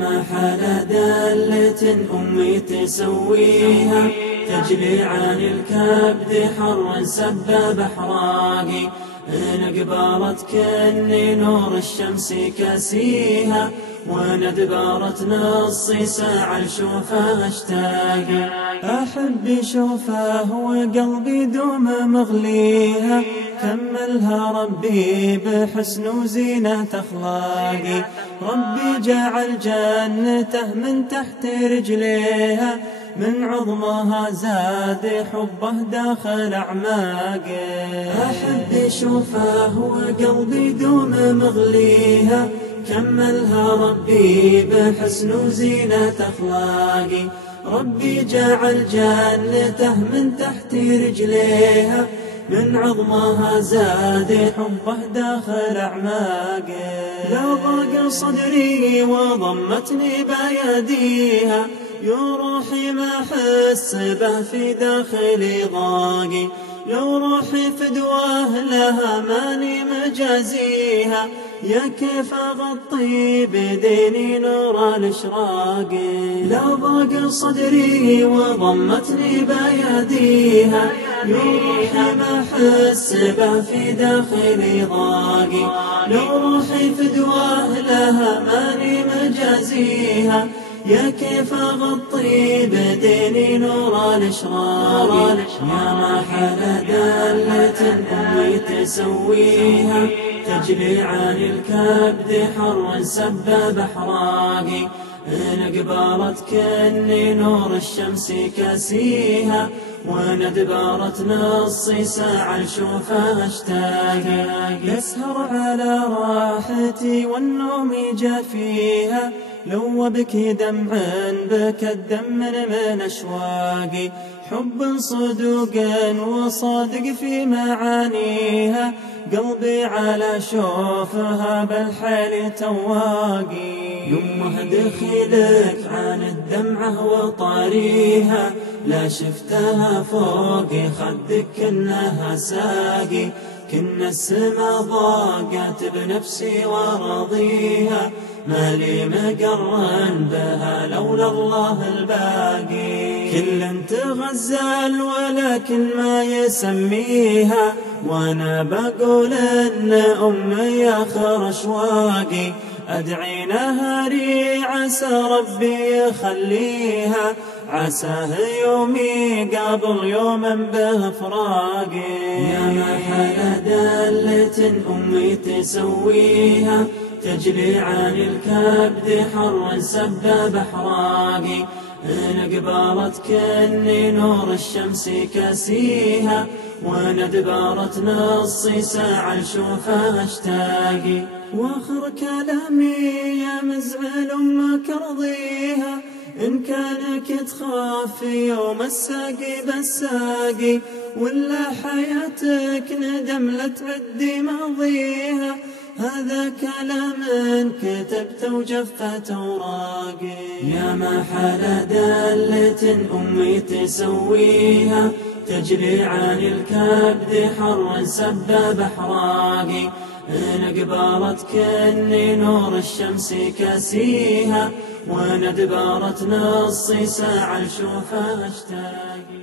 ما حال دالة أمي تسويها تجلي عن الكبد حر سباب أحراقي إن أقبرت كني نور الشمس كاسيها وإن أدبرت نصي ساعة لشوفها أشتاقي أحب شوفه وقلبي دوم مغليها كملها ربي بحسن وزينة أخلاقي ربي جعل جنته من تحت رجليها من عظمها زاد حبه داخل أعماقي أحب شوفه وقلبي دوم مغليها كملها ربي بحسن وزينة أخلاقي ربي جعل جنته من تحت رجليها من عظمها زاد حبه داخل أعماقي لو ضاق صدري وضمتني بأيديها يا روحي ما أحس به في داخلي ضاقي لو روحي فدواه لها ماني مجازيها يا كيف أغطي بديني نور الإشراق لو ضاق صدري وضمتني بأيديها يا روحي ما أحس به في داخلي ضاقي لو روحي فدواه لها ماني مجازيها يا كيف أغطي بديني نور الإشراق يا ما حال دالة أمي تسويها تجلي عن الكبد حر سباب أحراقي إن أقبرت كني نور الشمس كاسيها وإن أدبرت نصي ساعة لشوفها أشتاقي يسهر على راحتي والنوم جافيها لو أبكي دمع بكى الدم من أشواقي حب صدوق وصادق في معانيها قلبي على شوفها بالحيل تواقي يمه دخيلك عن الدمعة وطاريها لا شفتها فوقي خدك كنها ساقي كن السما ضاقت بنفسي وراضيها مالي مقرن بها لولا الله الباقي كل تغزل ولكن ما يسميها وانا بقول ان امي اخر اشواقي ادعي نهاري عسى ربي يخليها عساه يومي قبل يوم بفراقي يا ما حال دالة أمي تسويها تجلي عن الكبد حر سباب أحراقي إن أقبرت كني نور الشمس كاسيها وإن أدبرت نصي ساعة لشوفها أشتاقي وآخر كلامي يا مزعل أمك ارضيها إن كانك تخاف في يوم الساقي بالساقي ولا حياتك ندم لا تعدي ماضيها هذا كلام كتبت وجفت أوراقي يا ما حال دالة أمي تسويها تجلي عن الكبد حر سباب أحراقي إن أقبرت كني نور الشمس كاسيها وإن أدبرت نصي ساعة لشوفها أشتاقي